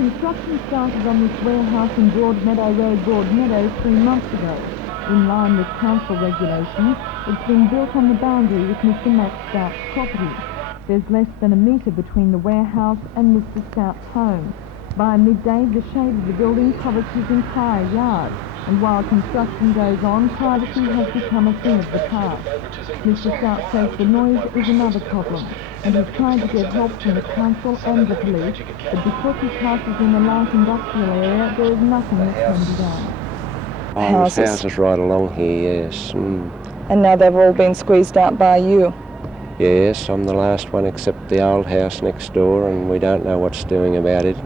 Construction started on this warehouse in Broadmeadow Road, Broadmeadow, 3 months ago. In line with council regulations, it's been built on the boundary with Mr Matt Stout's property. There's less than a metre between the warehouse and Mr Stout's home. By midday, the shade of the building covers his entire yard, and while construction goes on, privacy has become a thing of the past. Mr Stout says the noise is another problem, and he's trying to get help from the council and the police, but because his house is in a light industrial area, there is nothing that can be done. There's houses right along here, yes. And now they've all been squeezed out by you? Yes, I'm the last one except the old house next door, and we don't know what's doing about it.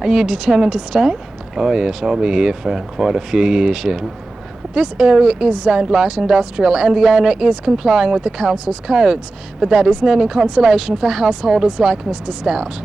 Are you determined to stay? Oh yes, I'll be here for quite a few years yet. This area is zoned light industrial and the owner is complying with the council's codes, but that isn't any consolation for householders like Mr Stout.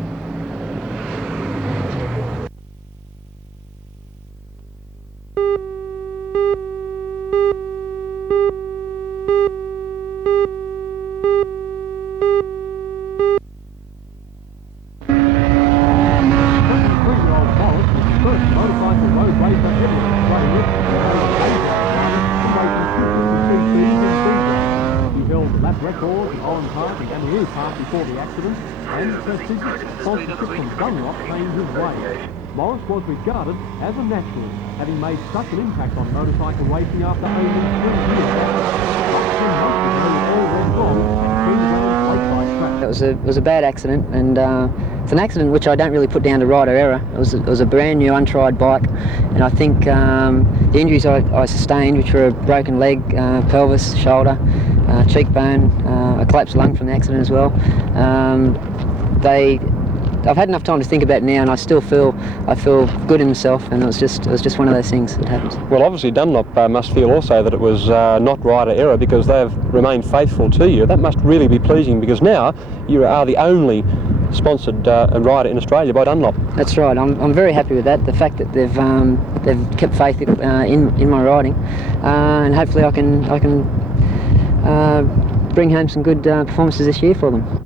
Record in Oran Park and Kangaroo Park before the accident, and prestigious sponsorship from Dunlop came his way. Morris was regarded as a naturalist, having made such an impact on motorcycle racing after only 3 years. All went wrong at Queensland Lakeside track. It was a bad accident, and it's an accident which I don't really put down to rider error. It was a brand new, untried bike, and I think the injuries I sustained, which were a broken leg, pelvis, shoulder, cheekbone, a collapsed lung from the accident as well. I've had enough time to think about it now, and I feel good in myself, and it was just one of those things that happens. Well, obviously Dunlop must feel also that it was not rider error, because they've remained faithful to you. That must really be pleasing, because now you are the only sponsored rider in Australia by Dunlop. That's right. I'm very happy with that. The fact that they've kept faith in my riding, and hopefully I can bring home some good performances this year for them.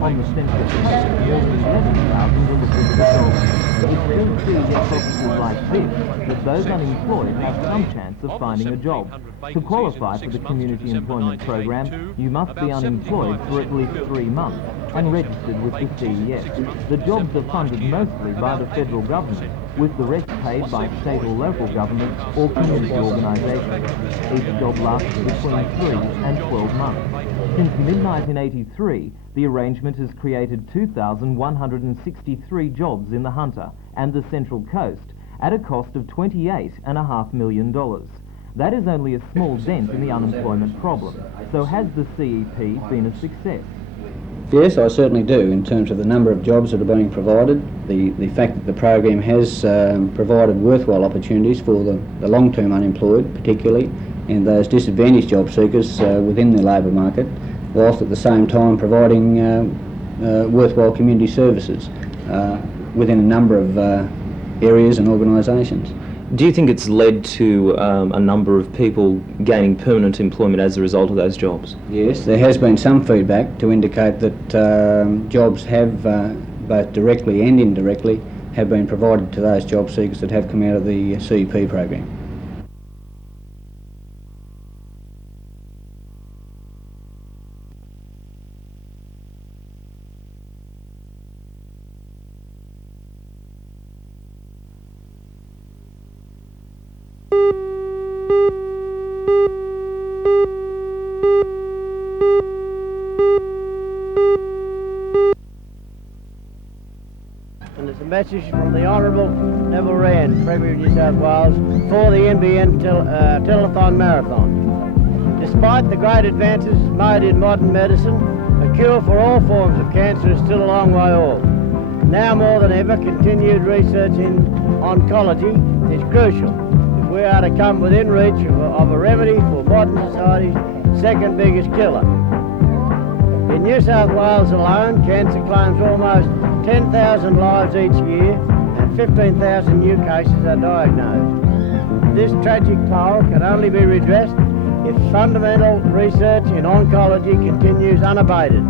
On the central nearly 11,000 are looking for jobs. It's still true that processes like this that those unemployed have some chance of finding a job. To qualify for the Community Employment Program, you must be unemployed for at least 3 months and registered with the CES. The jobs are funded mostly by the federal government, with the rest paid by state or local governments or community organisations. Each job lasts between 3 and 12 months. Since mid-1983, the arrangement has created 2,163 jobs in the Hunter and the Central Coast at a cost of $28.5 million. That is only a small dent in the unemployment problem. So has the CEP been a success? Yes, I certainly do, in terms of the number of jobs that are being provided, the fact that the program has provided worthwhile opportunities for the long-term unemployed particularly, and those disadvantaged job seekers within the labour market, whilst at the same time providing worthwhile community services within a number of areas and organisations. Do you think it's led to a number of people gaining permanent employment as a result of those jobs? Yes, there has been some feedback to indicate that jobs have, both directly and indirectly, have been provided to those job seekers that have come out of the CEP program. And it's a message from the Honourable Neville Wran, Premier of New South Wales, for the NBN Telethon Marathon. Despite the great advances made in modern medicine, a cure for all forms of cancer is still a long way off. Now more than ever, continued research in oncology is crucial if we are to come within reach of a remedy for modern society's second biggest killer. In New South Wales alone, cancer claims almost 10,000 lives each year and 15,000 new cases are diagnosed. This tragic toll can only be redressed if fundamental research in oncology continues unabated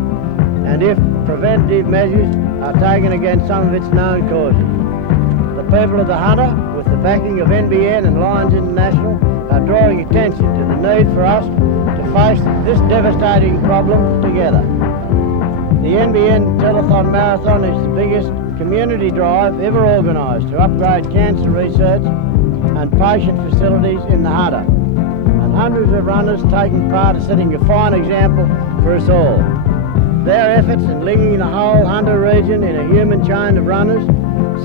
and if preventative measures are taken against some of its known causes. The people of the Hunter, with the backing of NBN and Lions International, are drawing attention to the need for us to face this devastating problem together. The NBN Telethon Marathon is the biggest community drive ever organised to upgrade cancer research and patient facilities in the Hunter. And hundreds of runners taking part are setting a fine example for us all. Their efforts in linking the whole Hunter region in a human chain of runners,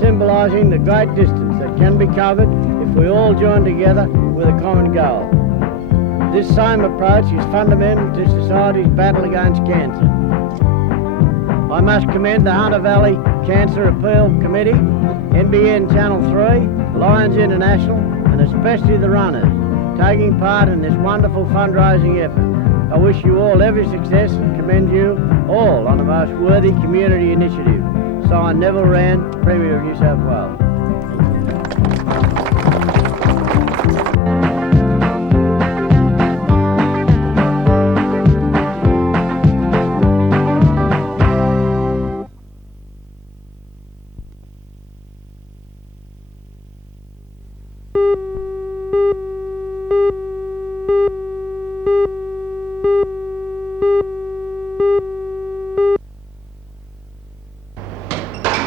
symbolising the great distance that can be covered if we all join together with a common goal. This same approach is fundamental to society's battle against cancer. I must commend the Hunter Valley Cancer Appeal Committee, NBN Channel 3, Lions International, and especially the runners, taking part in this wonderful fundraising effort. I wish you all every success and commend you all on the most worthy community initiative. Signed, Neville Rand, Premier of New South Wales.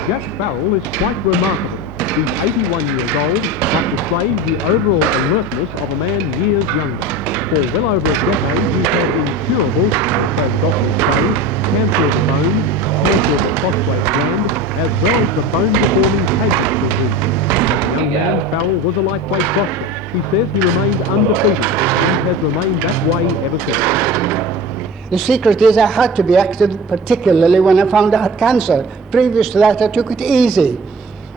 Jack Farrell is quite remarkable. He's 81 years old, but displays the overall alertness of a man years younger. For well over a decade, he's had incurable, so doctors say, cancer of the bone, cancer of the prostate gland, as well as the bone-deforming cancer disease. Young man Farrell was a lightweight boxer. He says he remained undefeated and has remained that way ever since. The secret is I had to be active, particularly when I found I had cancer. Previous to that, I took it easy.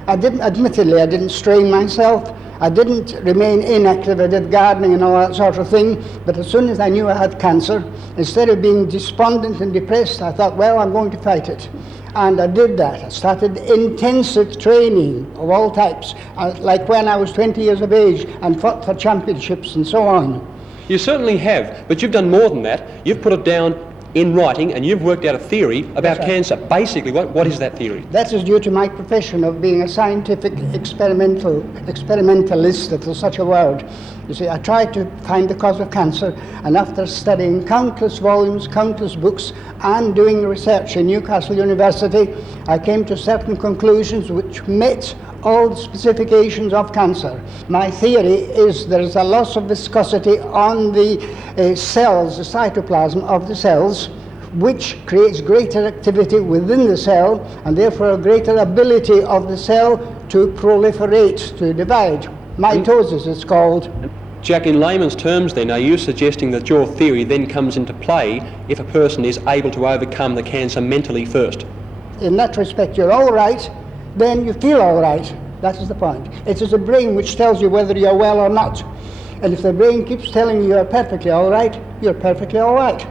Admittedly, I didn't strain myself. I didn't remain inactive. I did gardening and all that sort of thing. But as soon as I knew I had cancer, instead of being despondent and depressed, I thought, well, I'm going to fight it. And I did that. I started intensive training of all types, like when I was 20 years of age and fought for championships and so on. You certainly have, but you've done more than that. You've put it down in writing and you've worked out a theory about cancer. Basically, what is that theory? That is due to my profession of being a scientific experimentalist, if there's such a word. You see, I tried to find the cause of cancer, and after studying countless volumes, countless books, and doing research in Newcastle University, I came to certain conclusions which met all the specifications of cancer. My theory is there is a loss of viscosity on the cells, the cytoplasm of the cells, which creates greater activity within the cell and therefore a greater ability of the cell to proliferate, to divide. Mitosis it's called. Jack, in layman's terms then, are you suggesting that your theory then comes into play if a person is able to overcome the cancer mentally first? In that respect, you're all right, then you feel all right. That is the point. It is the brain which tells you whether you're well or not. And if the brain keeps telling you you're perfectly all right, you're perfectly all right.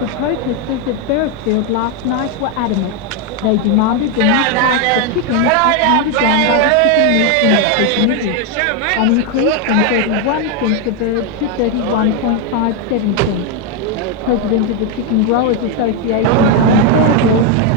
The protesters at Beresfield last night were adamant. They demanded the new price for chicken be handed down by the Chicken Meat Industry Committee, an increase from 31 cents a bird to 31.57 cents. President of the Chicken Growers Association,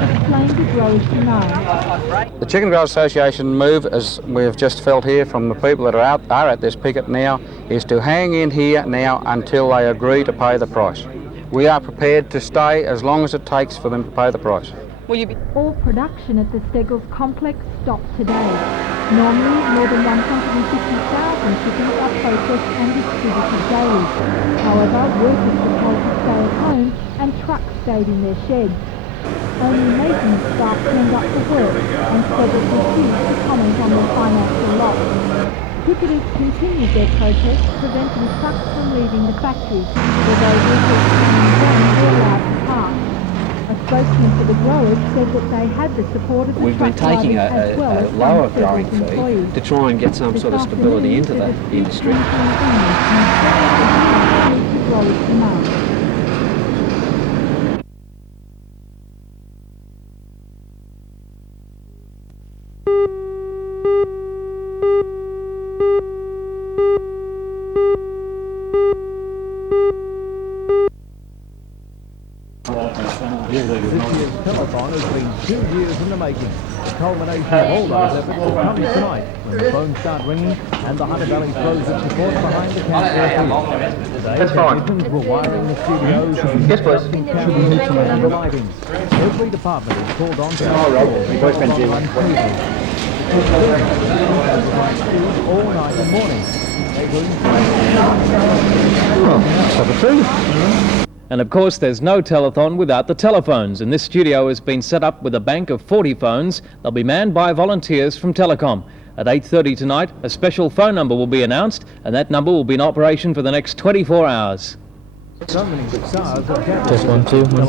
explained the growers' demand. The Chicken Growers Association move, as we have just felt here from the people that are at this picket now, is to hang in here now until they agree to pay the price. We are prepared to stay as long as it takes for them to pay the price. All production at the Steggles complex stopped today. Normally, more than 150,000 chickens are processed and distributed daily. However, workers were told to stay at home and trucks stayed in their sheds. Only maintenance staff turned up for work and said it refused to comment on their financial loss. Picketers continued their protest, preventing trucks from leaving the factory, although vehicles coming down were allowed to pass. A spokesman for the growers said that they had the support of the We've been truck taking drivers as well a as lower some growing Federal fee employees. to try and get some sort of stability into the industry. This year's telethon has been 2 years in the making. The culmination of all those efforts will come tonight when the phones start ringing and the Hunter Valley throws its support behind the council. Today, technicians were wiring the studios and constructing cameras and the lighting. Every department is called on to all night and morning. And of course there's no telethon without the telephones, and this studio has been set up with a bank of 40 phones. They'll be manned by volunteers from Telecom. At 8:30 tonight, a special phone number will be announced, and that number will be in operation for the next 24 hours. So many stars are gathered. Just 1, 2, 1, 2.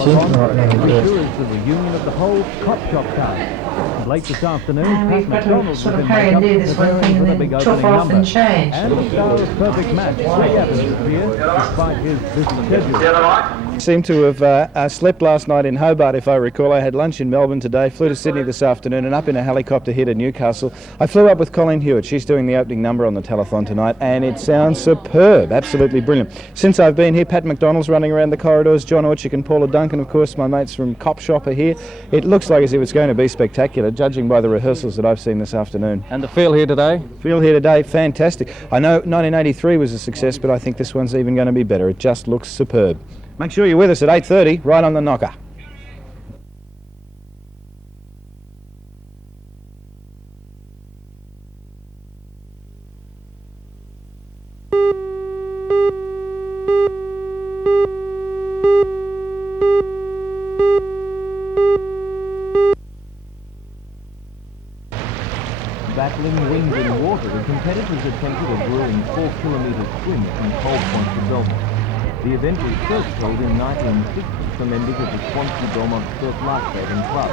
This is the reunion of the whole cop shop cast. And late this afternoon, Pat McDonald sort of carry and do this one thing and then chop off and change. And the star of Perfect Match, Stray Evans, is here, despite his busy schedule. Seemed to have slept last night in Hobart, if I recall. I had lunch in Melbourne today, flew to Sydney this afternoon, and up in a helicopter here to Newcastle. I flew up with Colleen Hewitt. She's doing the opening number on the telethon tonight, and it sounds superb, absolutely brilliant. Since I've been here, Pat McDonald's running around the corridors, John Orchik and Paula Duncan, of course, my mates from Cop Shop are here. It looks like as if it's going to be spectacular, judging by the rehearsals that I've seen this afternoon. And the feel here today? Feel here today, fantastic. I know 1983 was a success, but I think this one's even going to be better. It just looks superb. Make sure you're with us at 8:30, right on the knocker. Battling wind and water, the competitors attempted a grueling 4-kilometre swim from Cold Point to Belmont. The event was first held in 1960 for members of the Swansea Belmont Surf Lifesaving Club.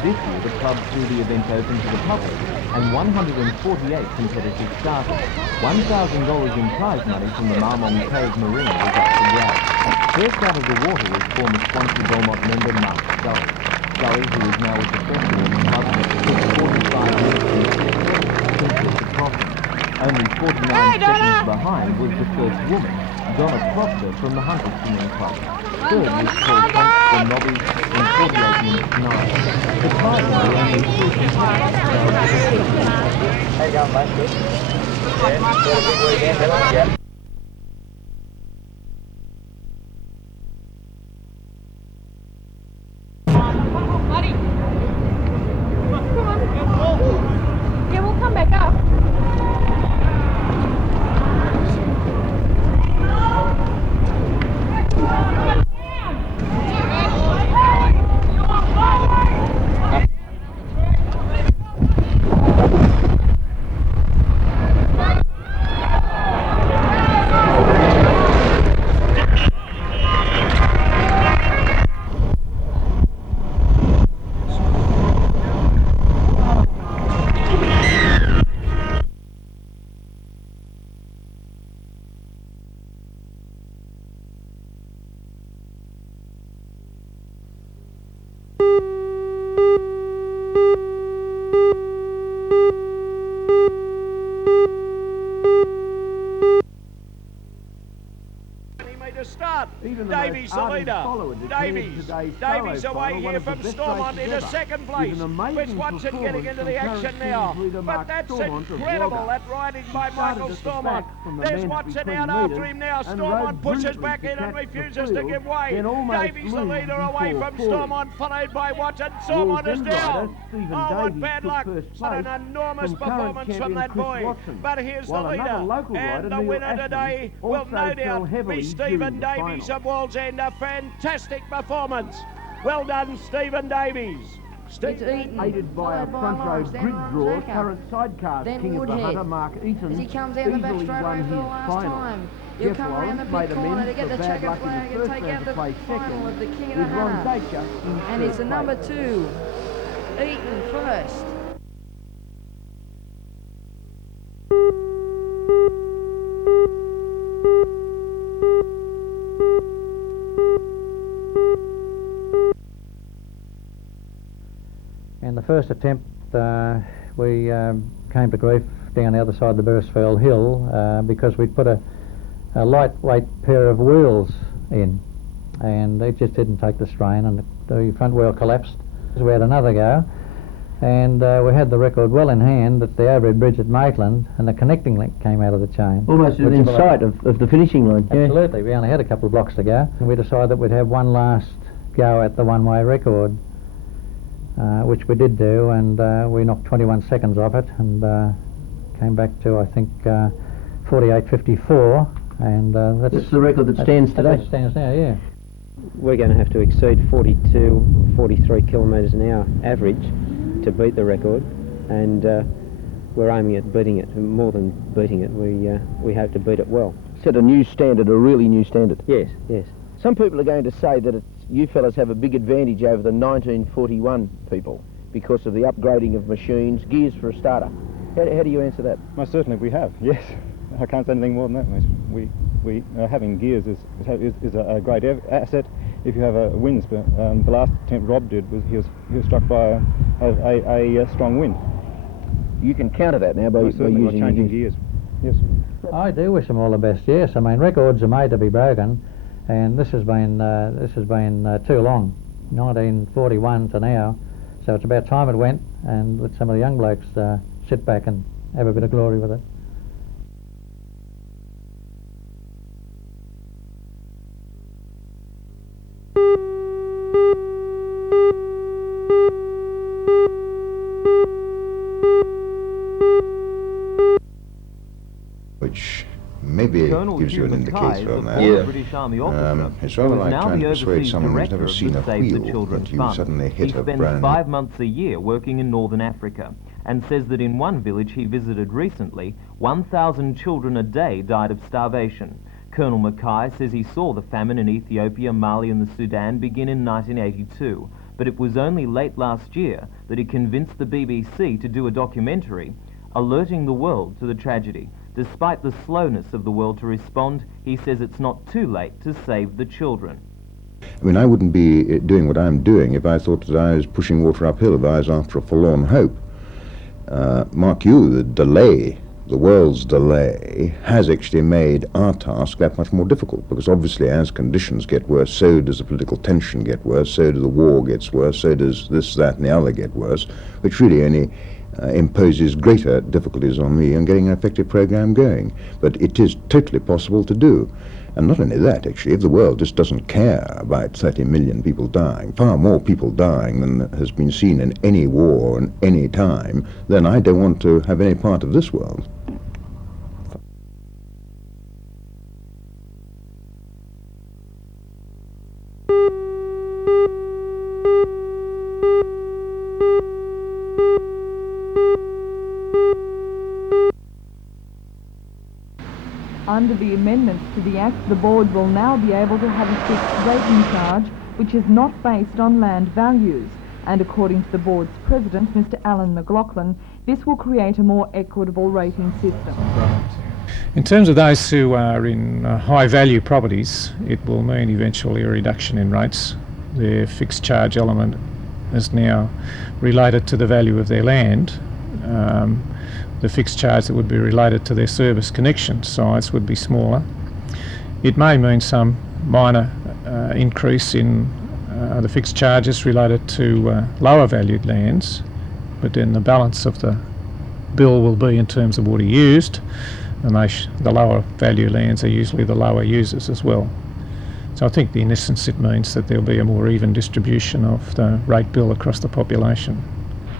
This year the club threw the event open to the public and 148 competitors started. $1,000 in prize money from the Marmon Cove Marine was up for grabs. First out of the water was former Swansea Belmont member Mark Scully. Scully, who is now with the festival club, took 45 minutes since the crossing. Only 49 seconds behind was the first woman, Donna Proctor from the Hunter Swimming Club. Third was Paul Hunt from Nobby in 48 minutes 9. Surprisingly, only 3 competitors. How you going, mate? Good? Yeah, good weekend, yeah. Yeah, we'll come back up. Davies the leader. Davies away here from Stormont into second place, with Watson getting into the action now. But that's incredible, that riding by Michael Stormont. There's Watson out after him now. Stormont pushes back in and refuses to give way. Davies the leader away from Stormont, followed by Watson. Stormont is down. Oh, what bad luck. What an enormous performance from that boy. But here's the leader, and the winner today will no doubt be Stephen Davies of Wall's End. A fantastic performance. Well done, Stephen Davies. It's Eaton, aided by a front row grid draw, current sidecars King of the Hunter, Mark Eaton, as he comes down the back easily straight won away for the his last final. time. He'll Jeff come around the Lawrence big made corner to amends get the for bad checker luck in flag the and first take round out to the play final second, of the King of with the Ron Hunter. Dacher in And it's third the number place. 2, Eaton first. In the first attempt, we came to grief down the other side of the Beresfeld Hill because we'd put a lightweight pair of wheels in, and it just didn't take the strain, and the front wheel collapsed. So we had another go, and we had the record well in hand at the overhead bridge at Maitland, and the connecting link came out of the chain. Almost within sight of the finishing line. Absolutely, we only had a couple of blocks to go, and we decided that we'd have one last go at the one-way record. Which we did do, and we knocked 21 seconds off it, and came back to, I think, 48.54, and that's the record that stands today. That stands now, yeah. We're going to have to exceed 42, 43 kilometres an hour average to beat the record, and we're aiming at beating it. More than beating it, we hope to beat it well. Set a new standard, a really new standard. Yes, yes. Some people are going to say that you fellas have a big advantage over the 1941 people because of the upgrading of machines, gears for a starter. How do you answer that? Most certainly we have, yes. I can't say anything more than that, mate. We having gears is a great asset if you have a wind. The last attempt Rob did was he was struck by a strong wind. You can counter that now by using changing gears. Yes. I do wish them all the best. Yes, I mean records are made to be broken. And this has been too long, 1941 to now. So it's about time it went, and let some of the young blokes sit back and have a bit of glory with it. Which maybe gives you an indicator on that. British Army officer, It's rather like trying to persuade someone who's never seen a wheel that you suddenly hit a brand. He spends 5 months a year working in northern Africa and says that in one village he visited recently, 1,000 children a day died of starvation. Colonel Mackay says he saw the famine in Ethiopia, Mali and the Sudan begin in 1982, but it was only late last year that he convinced the BBC to do a documentary alerting the world to the tragedy. Despite the slowness of the world to respond, he says it's not too late to save the children. I mean, I wouldn't be doing what I'm doing if I thought that I was pushing water uphill, if I was after a forlorn hope. Mark you, the delay, the world's delay, has actually made our task that much more difficult, because obviously as conditions get worse, so does the political tension get worse, so does the war gets worse, so does this, that and the other get worse, which really only imposes greater difficulties on me in getting an effective program going. But it is totally possible to do. And not only that, actually, if the world just doesn't care about 30 million people dying, far more people dying than has been seen in any war in any time, then I don't want to have any part of this world. Under the amendments to the Act, the board will now be able to have a fixed rating charge which is not based on land values. And according to the board's president, Mr. Alan McLaughlin, this will create a more equitable rating system. In terms of those who are in high-value properties, it will mean eventually a reduction in rates. Their fixed charge element is now related to the value of their land. The fixed charge that would be related to their service connection size would be smaller. It may mean some minor increase in the fixed charges related to lower valued lands, but then the balance of the bill will be in terms of water used, and the lower value lands are usually the lower users as well. So I think in essence it means that there'll be a more even distribution of the rate bill across the population.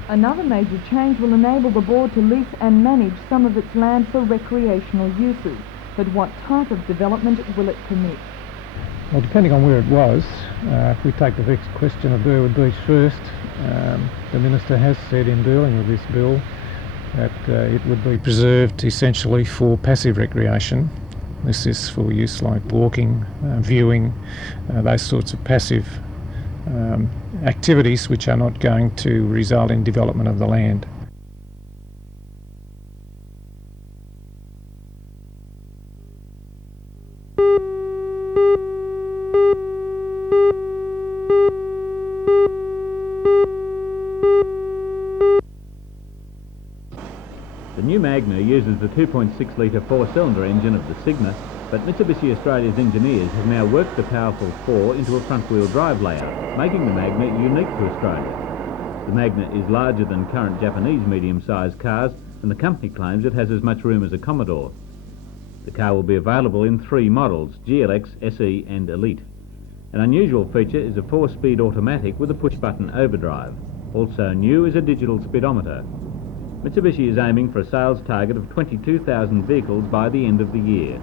Another major change will enable the board to lease and manage some of its land for recreational uses. But what type of development will it permit? Well, depending on where it was, if we take the next question of Burwood Beach first, the Minister has said in dealing with this bill that it would be preserved essentially for passive recreation. This is for use like walking, viewing, those sorts of passive activities which are not going to result in development of the land. The new Magna uses the 2.6 litre four-cylinder engine of the Sigma, but Mitsubishi Australia's engineers have now worked the powerful 4 into a front-wheel drive layout, making the Magna unique to Australia. The Magna is larger than current Japanese medium-sized cars, and the company claims it has as much room as a Commodore. The car will be available in 3 models, GLX, SE and Elite. An unusual feature is a 4-speed automatic with a push-button overdrive. Also new is a digital speedometer. Mitsubishi is aiming for a sales target of 22,000 vehicles by the end of the year.